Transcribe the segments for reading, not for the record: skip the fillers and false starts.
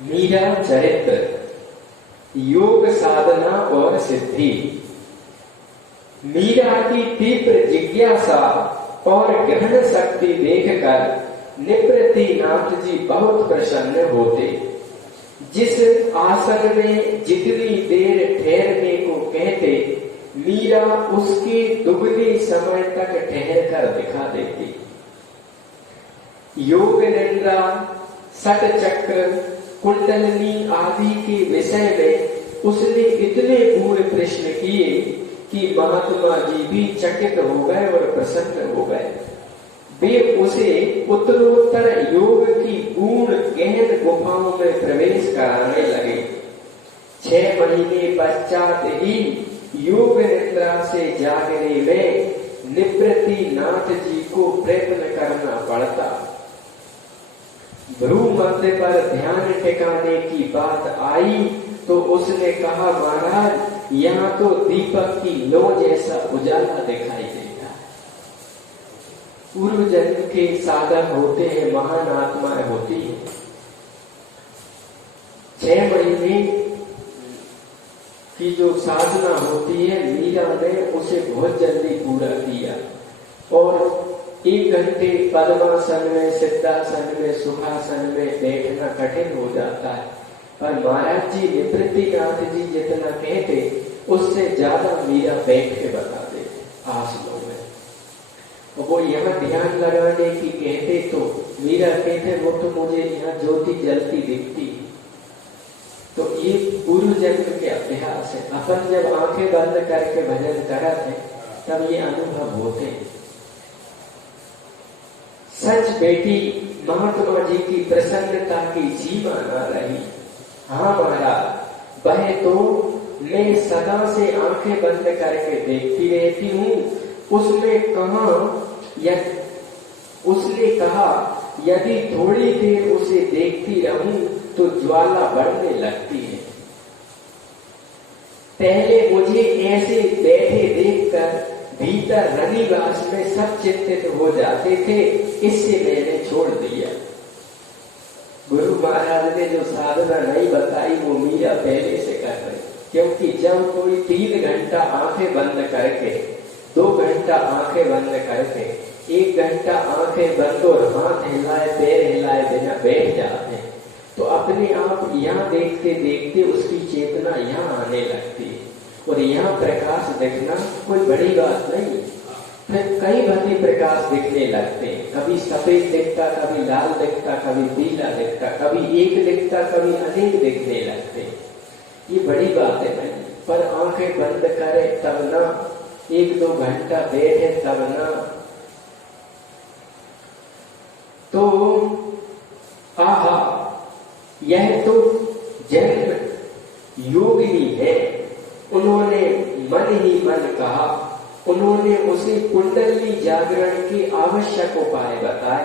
मीरा चरित्र, योग साधना और सिद्धि। मीरा की तीव्र जिज्ञासा और ग्रहण शक्ति देखकर नृपतिनाथ जी बहुत प्रसन्न होते। जिस आसन में जितनी देर ठहरने को कहते, मीरा उसके दुगने समय तक ठहर कर दिखा देती। योग निद्रा, षट चक्र, कुंडलिनी आदि के विषय में उसने इतने पूर्ण प्रश्न किए कि महात्मा जी भी चकित हो गए और प्रसन्न हो गए। वे उसे उत्तरोत्तर योग की गूढ़ गहन गुफाओं में प्रवेश कराने लगे। 6 महीने पश्चात ही योग निद्रा से जागने में नृपतिनाथ जी को प्रयत्न करना पड़ता। भ्रू मध्य पर ध्यान ठिकाने की बात आई तो उसने कहा, महाराज यहाँ तो दीपक की लौ जैसा उजाला दिखाई देता है। पूर्व जन्म के साधक होते हैं, महान आत्माएं होती है। 6 महीने की जो साधना होती है, मीरा ने उसे बहुत जल्दी पूरा किया और 1 घंटे पद्मासन में, सिद्धासन में, सुखासन में बैठना कठिन हो जाता है। पर महाराज जी नृपतिनाथ जी जितना कहते उससे ज्यादा मीरा बैठ के बता देते आसनों में। और वो यहाँ ध्यान लगाने की कहते तो मीरा कहते वो तो मुझे यहाँ ज्योति जलती दिखती। तो ये पूर्व जन्म के अभ्यास है। अपन जब आंखें बंद करके भजन करते हैं तब ये अनुभव होते हैं। सच बेटी, महात्मा जी की प्रसन्नता की सीमा न रही। हाँ महाराज, वह तो मैं सदा से आंखें बंद करके देखती रहती हूँ। उसने कहा यदि थोड़ी देर उसे देखती रहूं तो ज्वाला बढ़ने लगती है। पहले मुझे ऐसे बैठे देखकर भीतर रनिवास में सब चिंतित हो जाते थे, इससे मैंने छोड़ दिया। गुरु महाराज ने जो साधना नहीं बताई वो मीरा पहले से कर रही। क्योंकि जब कोई 3 घंटा आंखें बंद करके, 2 घंटा आंखें बंद करके, 1 घंटा आंखें बंद और हाथ हिलाए पैर हिलाए बिना बैठ जाते हैं तो अपने आप यहाँ देखते देखते उसकी चेतना यहाँ आने लगती है और यहाँ प्रकाश दिखना कोई बड़ी बात नहीं। फिर कई भांति प्रकाश दिखने लगते हैं। कभी सफेद दिखता, कभी लाल दिखता, कभी पीला दिखता, कभी एक दिखता, कभी अनेक दिखने लगते हैं। ये बड़ी बात है नहीं। पर आंखें बंद करे तब ना, 1-2 घंटा बैठे तब ना। तो आहा, यह तो जन्म योगिनी है। उन्होंने मन ही मन कहा। उन्होंने उसे कुंडली जागरण के आवश्यक उपाय बताए।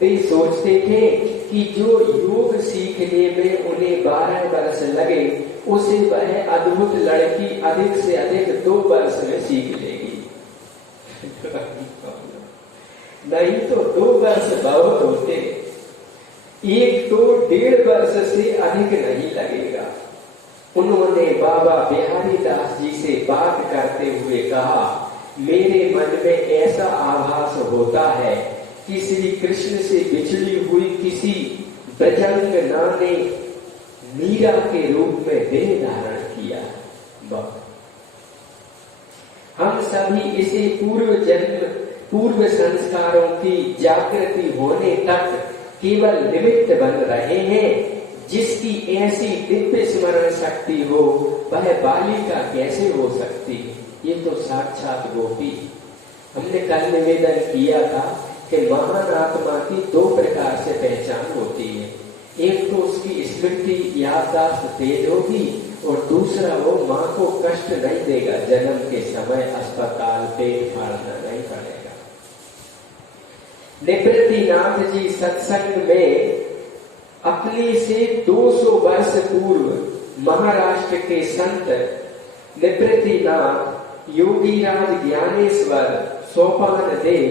वे सोचते थे कि जो योग सीखने में उन्हें 12 वर्ष लगे उसे वह अद्भुत लड़की अधिक से अधिक 2 वर्ष में सीख लेगी। नहीं तो 2 वर्ष बहुत होते, एक तो 1.5 वर्ष से अधिक नहीं लगेगा। उन्होंने बाबा बिहारी दास जी से बात करते हुए कहा, मेरे मन में ऐसा आभास होता है कि श्री कृष्ण से बिछड़ी हुई किसी ब्रजांगना ने मीरा के रूप में देह धारण किया। हम सभी इसे पूर्व संस्कारों की जागृति होने तक केवल निमित्त बन रहे हैं। जिसकी ऐसी दिव्य स्मरण शक्ति हो वह बालिका कैसे हो सकती है? ये तो साक्षात गोपी। हमने कल निवेदन किया था कि महान आत्मा की 2 प्रकार से पहचान होती है। एक तो उसकी स्मृति याददाश्त तेज होगी और दूसरा वो माँ को कष्ट नहीं देगा। जन्म के समय अस्पताल पेट फाड़ना नहीं पड़ेगा। नृपतिनाथ जी सत्संग में अपने से 200 वर्ष पूर्व महाराष्ट्र के संत नृपतिनाथ, योगीराज ज्ञानेश्वर, सोपान देव,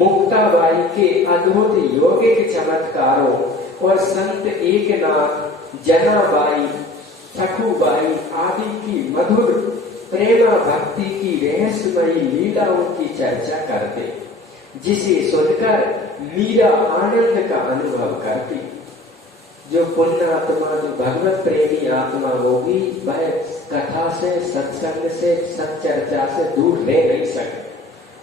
मुक्ताबाई के अद्भुत यौगिक चमत्कारों और संत एकनाथ, जनाबाई, सखुबाई आदि की मधुर प्रेमा भक्ति की रहस्यमयी लीलाओं की चर्चा करते, जिसे सुनकर मीरा आनंद का अनुभव करती। जो पुण्य आत्मा, जो भगवत प्रेमी आत्मा होगी, वह कथा से, सत्संग से, सच्चर्चा से दूर रह नहीं सकती।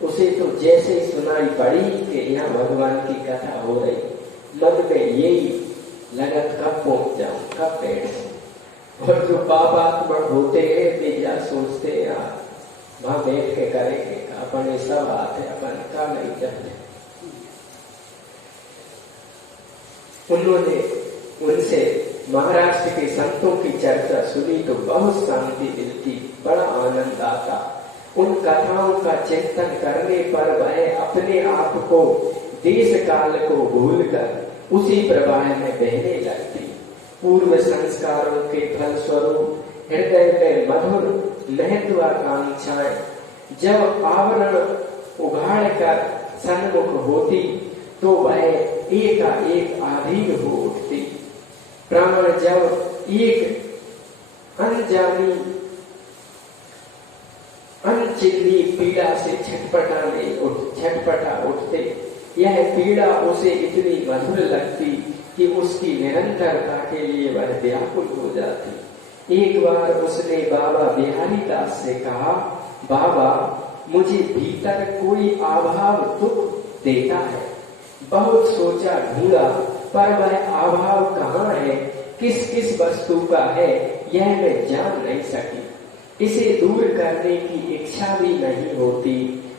उसे तो जैसे सुनाई पड़ी कि यहाँ भगवान की कथा हो रही, मन में यही लगत कब पहुंच जाऊं, कब बैठ जाऊं। और जो पापात्मा होते हैं वे क्या सोचते हैं, यार वहां बैठ के करेंगे, अपने सब आते अपन का नहीं करते। उन्होंने उनसे महाराष्ट्र के संतों की चर्चा सुनी तो बहुत शांति मिलती, बड़ा आनंद आता। उन कथाओं का चिंतन करने पर वह अपने आप को, देश काल को भूलकर उसी प्रवाह में बहने लगती। पूर्व संस्कारों के फलस्वरूप हृदय में मधुर महत्वाकांक्षाएं जब आवरण उघाड़ कर सन्मुख होती तो वह एकाएक आधीन हो उठती। प्राण जब एक अनजानी अनचिन्ही पीड़ा से छटपटा उठते, यह पीड़ा उसे इतनी मधुर लगती कि उसकी निरंतरता के लिए वह व्याकुल हो जाती। एक बार उसने बाबा बिहारी दास से कहा, बाबा मुझे भीतर कोई अभाव दुख देता है। बहुत सोचा ढूंढा पर वह अभाव कहाँ है, किस किस वस्तु का है, यह मैं जान नहीं सकी। इसे दूर करने की इच्छा भी नहीं होती,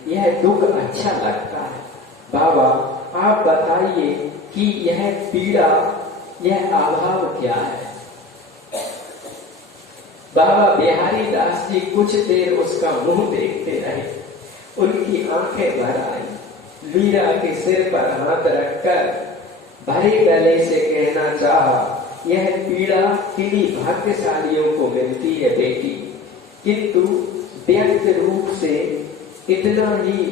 यह दुख अच्छा लगता है। बाबा आप बताइए कि यह पीड़ा, यह अभाव क्या है। बाबा बिहारी दास जी कुछ देर उसका मुंह देखते रहे, उनकी आंखें भर आई। मीरा के सिर पर हाथ रखकर भरे गले से कहना चाहा, यह पीड़ा किन्हीं भाग्यशालियों को मिलती है बेटी, किंतु व्यक्त रूप से इतना ही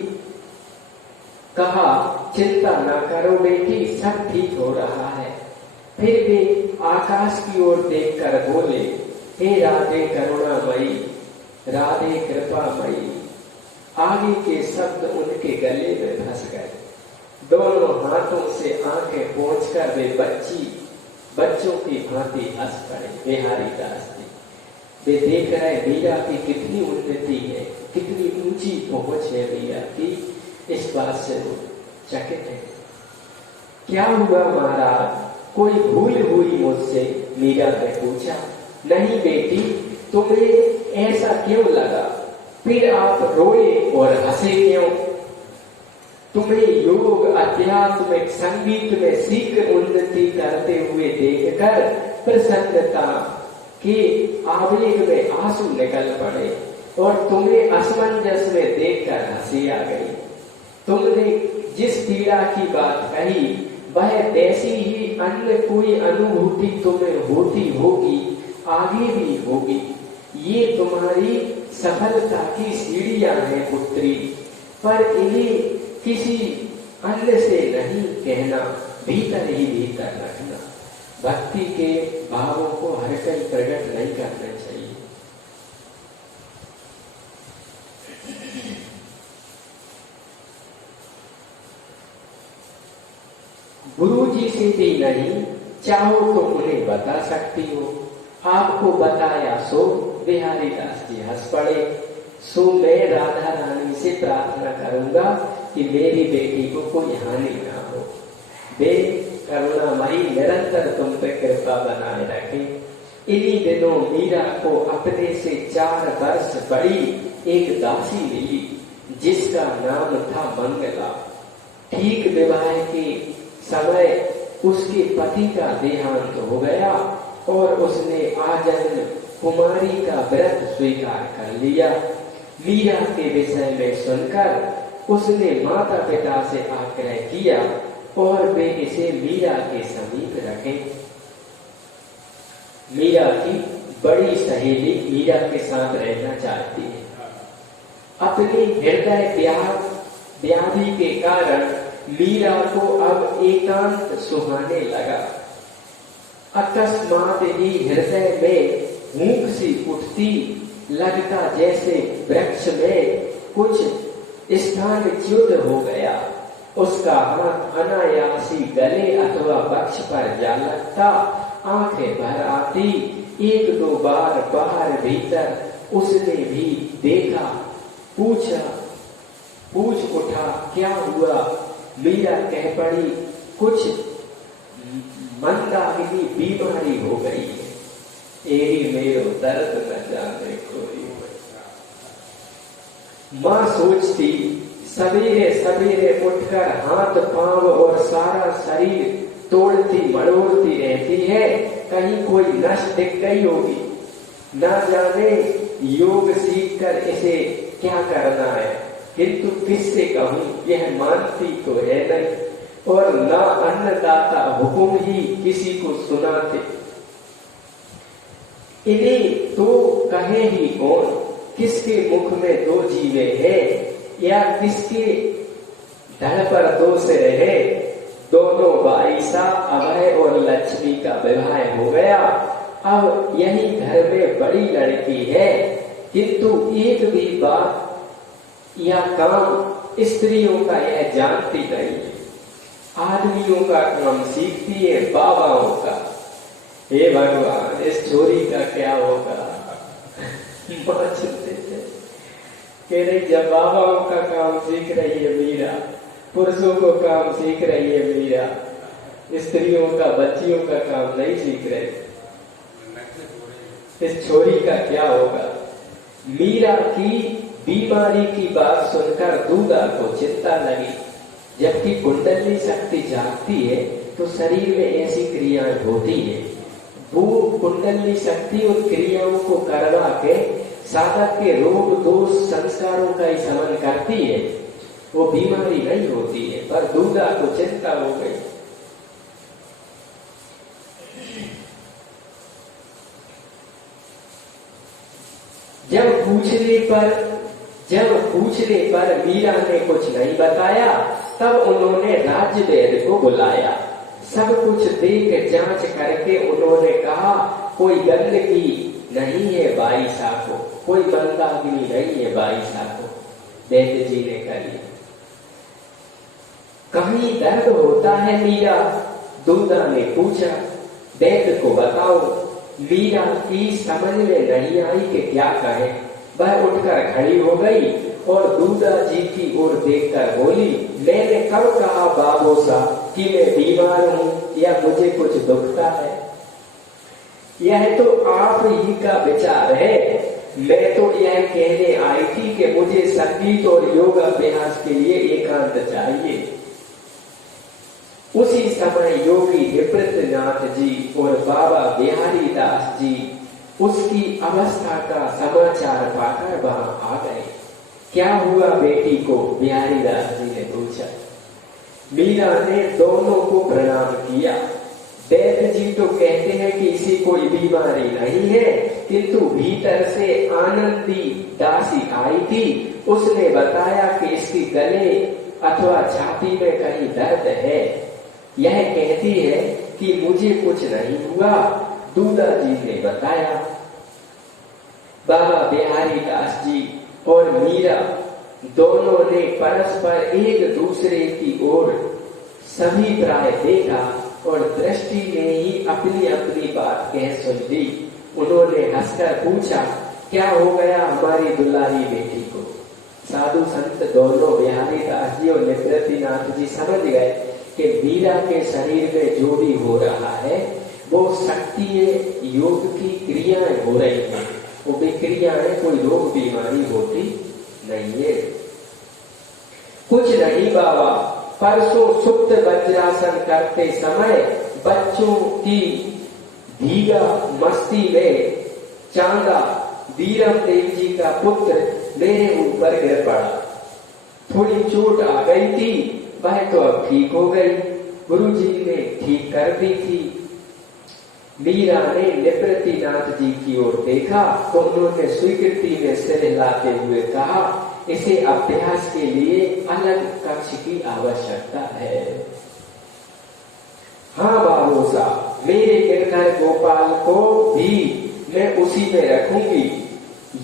कहा, चिंता न करो बेटी, सब ठीक हो रहा है। फिर वे आकाश की ओर देखकर बोले, हे राधे करुणामयी, राधे कृपामयी। आगे के शब्द उनके गले में फंस गए। दोनों हाथों से आंखें पोंछकर वे बच्चों की भांति हंस पड़े। बिहारी दास जी वे देख रहे मीरा की कितनी उन्नति है, कितनी ऊंची पहुंच है मीरा की, इस बात से वो चकित है। क्या हुआ महाराज, कोई भूल हुई मुझसे? मीरा ने पूछा। नहीं बेटी, तुम्हें ऐसा क्यों लगा? फिर आप रोए और हंसे क्यों? तुम्हें योग, अध्यात्मिक, संगीत में शीघ्र उन्नति करते हुए देखकर प्रसन्नता के आवेग में आंसू निकल पड़े और तुम्हें असमंजस में देखकर हंसी आ गई। तुमने जिस पीड़ा की बात कही वह वैसी ही अन्य कोई अनुभूति तुम्हें होती होगी, आगे भी होगी। ये तुम्हारी सफलता की सीढ़ियां हैं पुत्री, पर इन्हें किसी अन्य से नहीं कहना, भीतर ही भीतर रखना। भक्ति के भावों को हर कहीं प्रकट नहीं करना चाहिए। गुरुजी से भी नहीं, चाहो तो उन्हें बता सकती हो। आपको बताया सो? बिहारी दास जी हंस पड़े। सो मैं राधा रानी से प्रार्थना करूंगा कि मेरी बेटी को कोई हानि ना हो। वे करुणामयी निरंतर तुम पे कृपा बनाए रखे। इन्हीं दिनों मीरा को अपने से 4 वर्ष बड़ी एक दासी मिली, जिसका नाम था मंगला। ठीक विवाह के समय उसके पति का देहांत हो गया और उसने आजन्म कुमारी का व्रत स्वीकार कर लिया। मीरा के विषय में सुनकर उसने माता पिता से आग्रह किया और वे इसे मीरा के समीप रखे। मीरा की बड़ी सहेली मीरा के साथ रहना चाहती है। अपनी हृदय व्याधि के कारण मीरा को अब एकांत सुहाने लगा। अकस्मात ही हृदय में ऊंघ सी उठती, लगता जैसे वृक्ष में कुछ स्थान च्युत हो गया। उसका हाथ अनायासी गले अथवा वक्ष पर जा लगता, आंखें भर आती। एक दो बार बाहर भीतर उसने भी देखा, पूछ उठा क्या हुआ। मीरा कह पड़ी, कुछ मंदाकिनी बीमारी हो गई है। एरी मेरो दर्द न जाने कोई। माँ सोचती, सवेरे सवेरे उठकर हाथ पांव और सारा शरीर तोड़ती मड़ोड़ती रहती है, कहीं कोई नस दिख गई होगी। न जाने योग सीखकर इसे क्या करना है, किंतु किससे कहूं, यह मानती तो है नहीं, और न अन्नदाता हुकुम ही किसी को सुनाते। इन्हें तो कहे ही कौन, किसके मुख में दो जीवे हैं, या किसके धड़ पर दो सिर है। दोनों बाईसा अभय और लक्ष्मी का विवाह हो गया। अब यही घर में बड़ी लड़की है, किंतु एक भी बात या काम स्त्रियों का यह जानती नहीं है। आदमियों का काम सीखती है, बाबाओं का। हे भगवान, इस छोरी का क्या होगा। कह रही, जब बाबाओं का काम सीख रही है मीरा, पुरुषों को काम सीख रही है मीरा, स्त्रियों का बच्चियों का काम नहीं सीख रहे, इस छोरी का क्या होगा। मीरा की बीमारी की बात सुनकर दूधा को चिंता लगी। जबकि कुंडली शक्ति जागती है तो शरीर में ऐसी क्रियाएं होती है। वो कुंडली शक्ति उन क्रियाओं को करवा के साधक के रोग दोष संस्कारों का ही शमन करती है, वो बीमारी नहीं होती है। पर दूधा को चिंता हो गई। जब पूछने पर मीरा ने कुछ नहीं बताया, तब उन्होंने राज्य वैद्य को बुलाया। सब कुछ देख जांच करके उन्होंने कहा, कोई गंदगी नहीं है बाईसा को, कोई मंदाकिनी नहीं है बाईसा को। वैद्य जी ने कही, कहीं दर्द होता है मीरा? दूधा ने पूछा। वैद्य को बताओ। मीरा की समझ में नहीं आई कि क्या कहे। वह उठकर खड़ी हो गई और दूधा जी की ओर देखकर बोली, मैंने कब कहा बाबू साहब कि मैं बीमार हूँ या मुझे कुछ दुखता है? यह तो आप ही का विचार है। मैं तो यह कहने आई थी कि मुझे संगीत और योग अभ्यास के लिए एकांत चाहिए। उसी समय योगी विप्रतनाथ जी और बाबा बिहारी दास जी उसकी अवस्था का समाचार पाकर वहां आ गए। क्या हुआ बेटी को? बिहारी दास जी ने पूछा। मीरा ने दोनों को प्रणाम किया। वैद्य जी तो कहते हैं कि इसी कोई बीमारी नहीं है, किंतु भीतर से आनंदी दासी आई थी। उसने बताया कि इसकी गले अथवा छाती में कहीं दर्द है। यह कहती है कि मुझे कुछ नहीं हुआ। दूधा जी ने बताया। बाबा बिहारी दास जी और मीरा दोनों ने परस्पर एक दूसरे की ओर सभी प्राय देखा और दृष्टि में ही अपनी अपनी बात कह सुन ली। उन्होंने हंसकर पूछा, क्या हो गया हमारी दुलारी बेटी को? साधु संत दोनों बिहारी दास जी और निवृत्तिनाथ जी समझ गए कि मीरा के शरीर में जो भी हो रहा है वो शक्ति योग की क्रियाएं हो रही हैं। वो विक्रियाएं कोई रोग बीमारी होती नहीं है। कुछ नहीं बाबा, परसों सुप्त वज्रासन करते समय बच्चों की भीगा मस्ती में चांदा वीरम देव जी का पुत्र मेरे ऊपर गिर पड़ा। थोड़ी चोट आ गई थी, वह तो अब ठीक हो गई। गुरु जी ने ठीक कर दी थी। मीरा ने निवृत्तिनाथ जी की ओर देखा तो उन्होंने स्वीकृति में सिर हिलाते हुए कहा, इसे अभ्यास के लिए अलग कक्ष की आवश्यकता है। हाँ बाबू साहब, मेरे गिरधर गोपाल को भी मैं उसी में रखूंगी।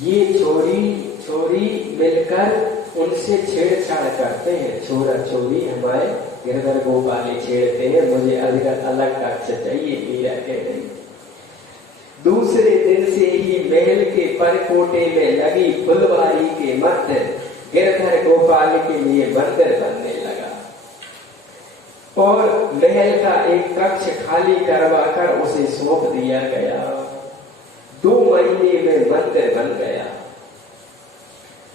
ये छोरी मिलकर उनसे छेड़छाड़ करते हैं। छोरा छोरी हमारे गिरधर गोपाल छेड़ते हैं, मुझे अलग कक्ष चाहिए। मीरा कह रही। दूसरे दिन से ही महल के परकोटे में लगी फुलवारी के मध्य गिरधर गोपाल के लिए मंदिर बनने लगा और महल का एक कक्ष खाली करवाकर उसे सौंप दिया गया। 2 महीने में मंदिर बन गया।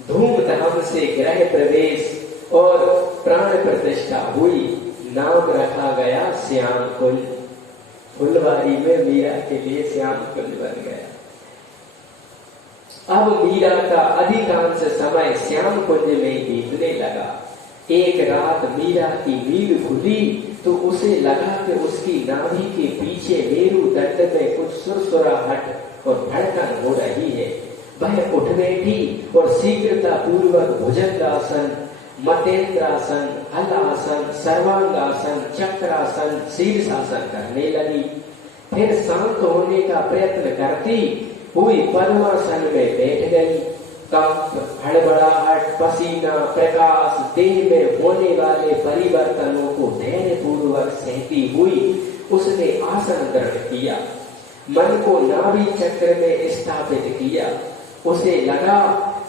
धूमधाम से गृह प्रवेश और प्राण प्रतिष्ठा हुई। नाम रखा गया श्याम कुंज। फुलवारी में मीरा के लिए श्याम कुंज बन गया। अब मीरा का अधिकांश समय श्याम कुंज में बीतने लगा। एक रात मीरा की नींद खुली तो उसे लगा कि उसकी नाभि के पीछे मेरुदंड में कुछ सुरसुराहट और धड़कन हो रही है। वह उठ बैठी और शीघ्रता पूर्वक भुजंगासन, मतेंद्रासन, हलासन, सर्वांगासन, चक्रासन, शीर्षासन करने लगी। फिर शांत होने का प्रयत्न करती हुई पद्मासन में बैठ गई। कंप, हड़बड़ाहट, पसीना, प्रकाश, देह में होने वाले परिवर्तनों को धैर्य पूर्वक सहती हुई उसने आसन ग्रहण किया। मन को नाभि चक्र में स्थापित किया। उसे लगा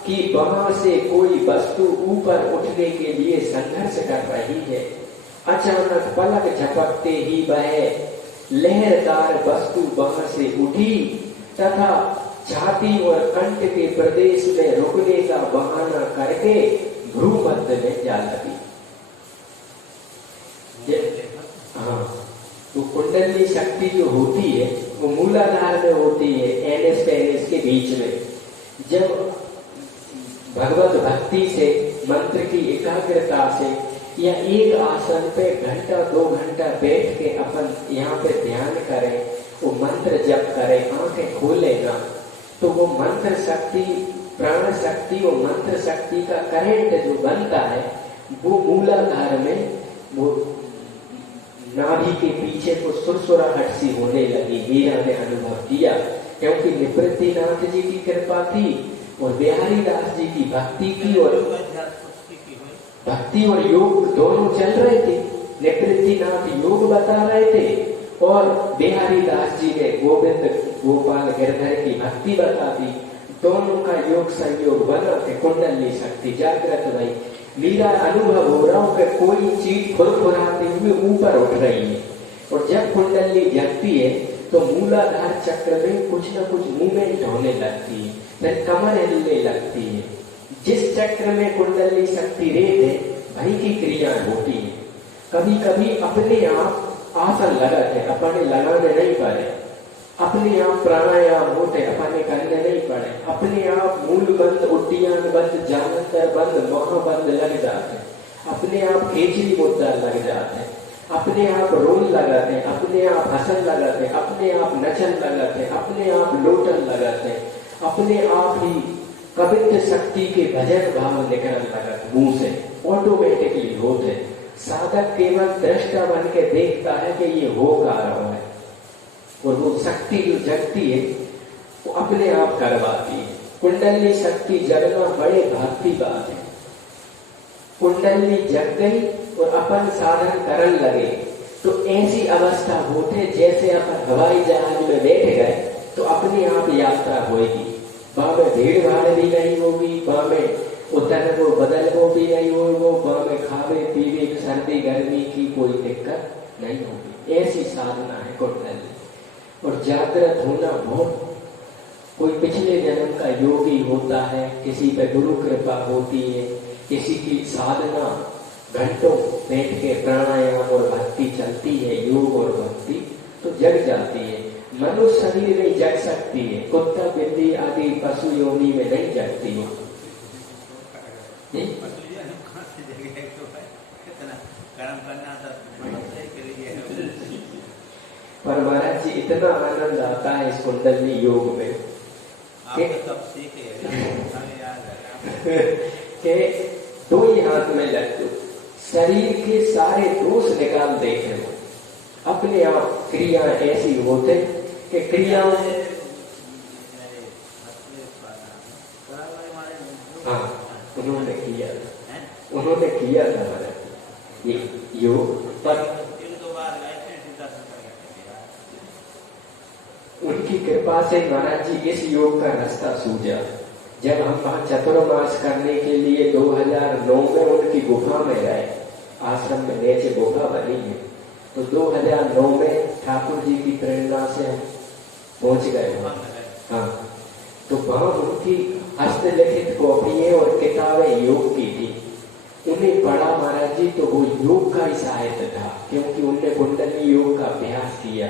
कि वहां से कोई वस्तु ऊपर उठने के लिए संघर्ष कर रही है। अचानक पलक झपकते ही वह लहरदार वस्तु वहां से उठी तथा छाती और कंठ के प्रदेश में रुकने का बहाना करके भ्रूमध्य में जा लगी। हाँ, तो कुंडली शक्ति जो होती है वो मूलाधार में होती है, एनएस पेनिस के बीच में। जब भगवत भक्ति से, मंत्र की एकाग्रता से या एक आसन पे घंटा 2 घंटा बैठ के अपन यहाँ पे ध्यान करें, वो मंत्र जप करें, आंखें खोले ना, तो वो मंत्र शक्ति, प्राण शक्ति और मंत्र शक्ति का करंट जो बनता है वो मूलाधार में, वो नाभि के पीछे को सुरसुराहट सी होने लगी। मीरा ने अनुभव किया क्योंकि निवृत्तिनाथ जी की कृपा थी और बिहारी दास जी की भक्ति की, और भक्ति और योग दोनों चल रहे थे। निवृत्तिनाथ योग बता रहे थे और बिहारी दास जी ने गोविंद गोपाल गिरधर की भक्ति बता दी। दोनों का योग संयोग बना के कुंडली शक्ति जागृत हुई। मीरा अनुभव हो रहा हो कि कोई चीज फुरफुराते हुए ऊपर उठ रही है, और जब कुंडली जगती है तो मूलाधार चक्र में कुछ न कुछ मूवमेंट होने लगती है, फिर कमर हिलने लगती है। जिस चक्र में कुंडली शक्ति रहते वही की क्रिया होती है। कभी कभी अपने आप आसन लगाते, अपने लगाने नहीं पड़े, अपने आप प्राणायाम होते, अपने करने नहीं पड़े, अपने आप मूल बंद, उड्डीयान बंद, जालंधर बंद, महाबंद लग जाते, अपने आप केजरी मुद्दा लग जाते, अपने आप रोल लगाते, अपने आप हसन लगाते, अपने आप नचन लगाते, अपने आप लोटन लगाते, अपने आप ही कवित्व शक्ति के भजन भाव निकलने लगा मुंह से, ऑटोमेटिकली होते। साधक केवल दृष्टा बन के देखता है कि ये हो का रहा है, और वो शक्ति जो जगती है वो अपने आप करवाती है। कुंडली शक्ति जगना बड़े भाग की बात है। कुंडली जग गई और अपन साधन करन लगे तो ऐसी अवस्था होते जैसे अपन हवाई जहाज में बैठ गए तो अपने आप यात्रा होगी। वहां में भीड़ भाड़ भी नहीं होगी, वहां में उतर वो बदल वो भी नहीं होगा, वहां में खावे पीवे सर्दी गर्मी की कोई दिक्कत नहीं होगी। ऐसी साधना है कुंडली। और जागृत होना बहुत, कोई पिछले जन्म का योगी होता है, किसी पे गुरु कृपा होती है, किसी की साधना घंटों बैठ के प्राणायाम और भक्ति चलती है, योग और भक्ति, तो जग जाती है। मनुष्य शरीर में जग सकती है, कुत्ता बिल्ली आदि पशु योनि में नहीं जगती है। पर महाराज जी इतना आनंद आता है इस कुंडली योग में कि 2 ही हाथ में लग दो, शरीर के सारे दोष निकाल देखे वो। अपने आप क्रिया ऐसी होते कि क्रियाओं हाँ उन्होंने किया था महाराज ये योग पर उनकी कृपा से महाराज जी इस योग का रास्ता सूझा। जब हम वहां चतुर्मास करने के लिए 2009 में उनकी गुफा में रहे, आश्रम में नीचे गुफा बनी है, तो 2009 में ठाकुर जी की प्रेरणा से हम पहुंच गए। हाँ, तो वहां उनकी हस्तलिखित कॉपियां और किताबें योग की थी। उन्हें पढ़ा महाराज जी तो वो योग का ही साहित्य था, क्योंकि उनने कुंडली योग का अभ्यास किया।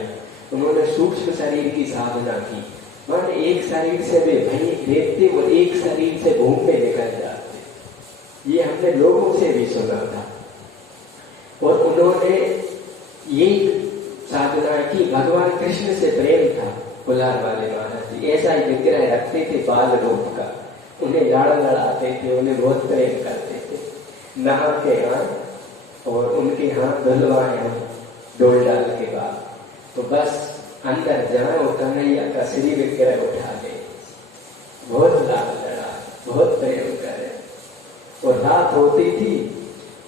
उन्होंने सूक्ष्म शरीर की साधना की, मान एक शरीर से वे भई देखते और एक शरीर से घूमने निकल जाते। ये हमने लोगों से भी सुना था। और उन्होंने ये साधना की, भगवान कृष्ण से प्रेम था कुल्हार वाले महाराज जी। ऐसा ही विग्रह रखते थे बाल रूप का, उन्हें लाड़ लड़ाते थे, उन्हें बहुत प्रेम करते थे। नहा के हाथ और उनके हाथ धुलवाए हम डोल डाल के बाद, तो बस अंदर जाए और कन्हैया का श्री विग्रह उठा ले। बहुत लाल लड़ा, बहुत प्रेम करे। और रात होती थी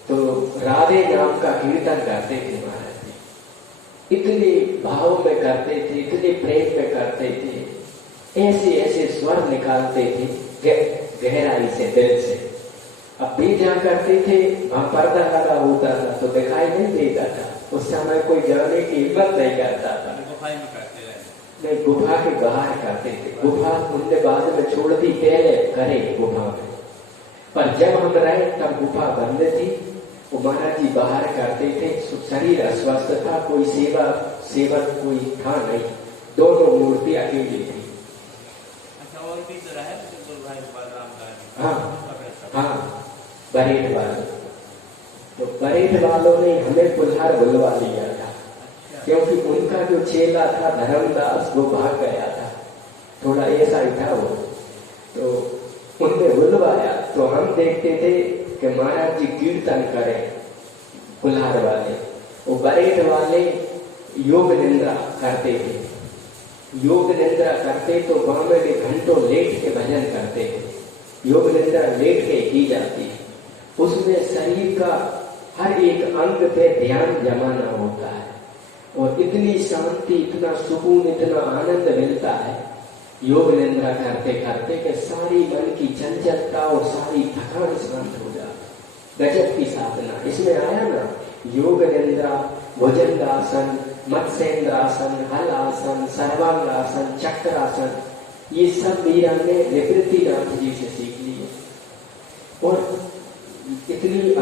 तो राधे नाम का कीर्तन करते थे महाराज जी। इतने भाव में करते थे, इतने प्रेम में करते थे, ऐसे ऐसे स्वर निकालते थे गहराई से, दिल से। अब भी जहाँ करते थे वहां पर्दा लगा होता था तो दिखाई नहीं देता था। उस समय कोई जाने की हिम्मत नहीं करता था। नहीं, गुफा के बाहर करते थे। गुफा उनने बाद में छोड़ दी, पहले करे गुफा में। पर जब हम रहे तब गुफा बंद थी। वो महाराज जी बाहर करते थे। शरीर अस्वस्थ था, कोई सेवक कोई था नहीं, दोनों मूर्ति अकेली थी। और भी तो रहे हाँ, बरेट वाले। तो बरेट वालों ने हमें कुल्हार बुलवा लिया था, क्योंकि उनका जो चेला था धर्मदास वो भाग गया था, थोड़ा ऐसा ही था वो। तो उनने बुलवाया तो हम देखते थे कि महाराज जी कीर्तन करें कुल्हार वाले। वो बरेट वाले योग निंद्रा करते थे। योग निंद्रा करते तो वहां में भी घंटों लेट के भजन करते थे। योग निंद्रा लेट के की जाती, उसमें शरीर का हर एक अंग पे ध्यान जमाना होता है और इतनी शांति, इतना सुकून, इतना आनंद मिलता है योग निंद्रा करते करते कि सारी मन की चंचलता और सारी थकान शांत हो जाती। गजब की साधना इसमें आया ना, योग निंद्रा, भुजंगासन, मत्स्येंद्रासन, हलासन, सर्वांगासन, चक्रासन, ये सब मीरा ने निवृत्तिनाथ जी से सीख लिए। और इतनी